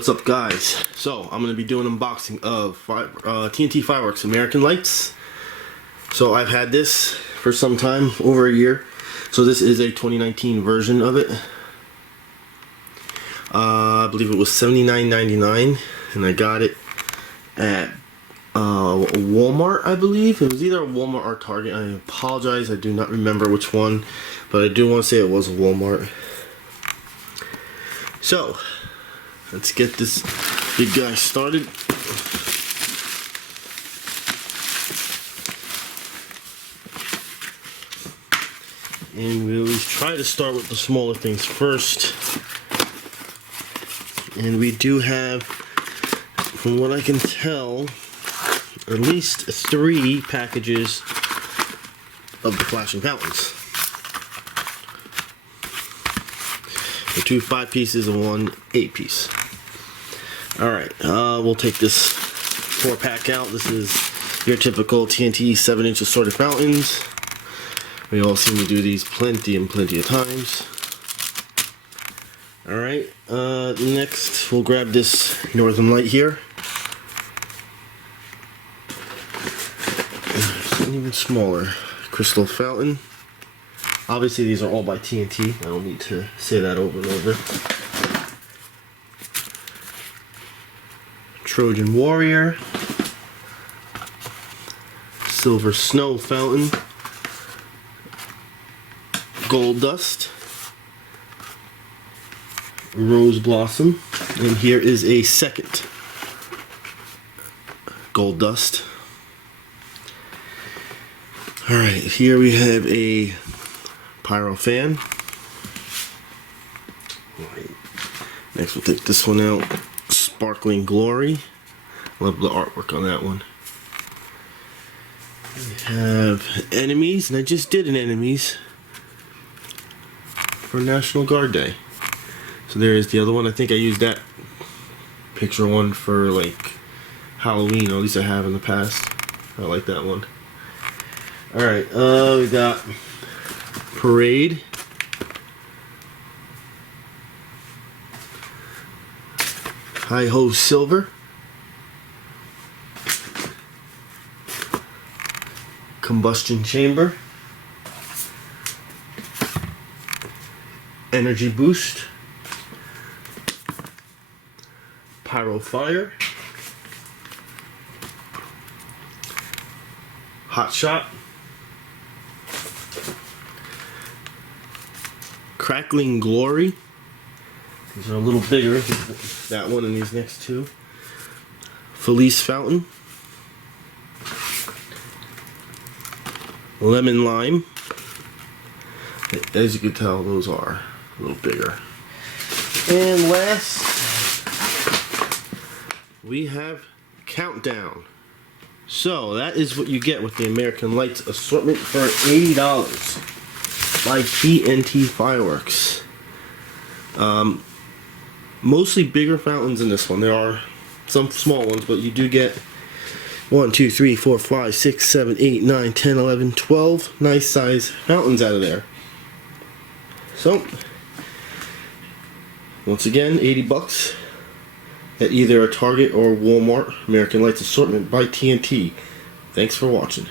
What's up, guys? So I'm gonna be doing an unboxing of TNT Fireworks American Lights. So I've had this for some time, over a year. So this is a 2019 version of it. I believe it was $79.99, and I got it at Walmart. I believe it was either Walmart or Target. I apologize, I do not remember which one, but I do want to say it was Walmart. So let's get this big guy started. And we always try to start with the smaller things first. And we do have, from what I can tell, at least 3 packages of the flashing fountains. The 2 5-pieces and 1 8-piece. Alright, we'll take this 4-pack out. This is your typical TNT 7-inch assorted fountains. We all seem to do these plenty and plenty of times. Alright, next we'll grab this Northern Light here. There's an even smaller crystal fountain. Obviously these are all by TNT. I don't need to say that over and over. Trojan Warrior. Silver Snow Fountain. Gold Dust. Rose Blossom. And here is a second Gold Dust. Alright, here we have a Pyro Fan. Right. Next we'll take this one out. Sparkling Glory. Love the artwork on that one. We have Enemies, and I just did an Enemies for National Guard Day. So there is the other one. I think I used that picture one for like Halloween, or at least I have in the past. I like that one. Alright, we got Parade. Hi-Ho Silver. Combustion Chamber. Energy Boost. Pyro Fire. Hot Shot. Crackling Glory. These are a little bigger, that one and these next 2. Felice Fountain. Lemon Lime. As you can tell, those are a little bigger. And last, we have Countdown. So that is what you get with the American Lights assortment for $80 by TNT Fireworks. Mostly bigger fountains in this one. There are some small ones, but you do get 1, 2, 3, 4, 5, 6, 7, 8, 9, 10, 11, 12 nice size fountains out of there. So, once again, $80 at either a Target or Walmart American Lights assortment by TNT. Thanks for watching.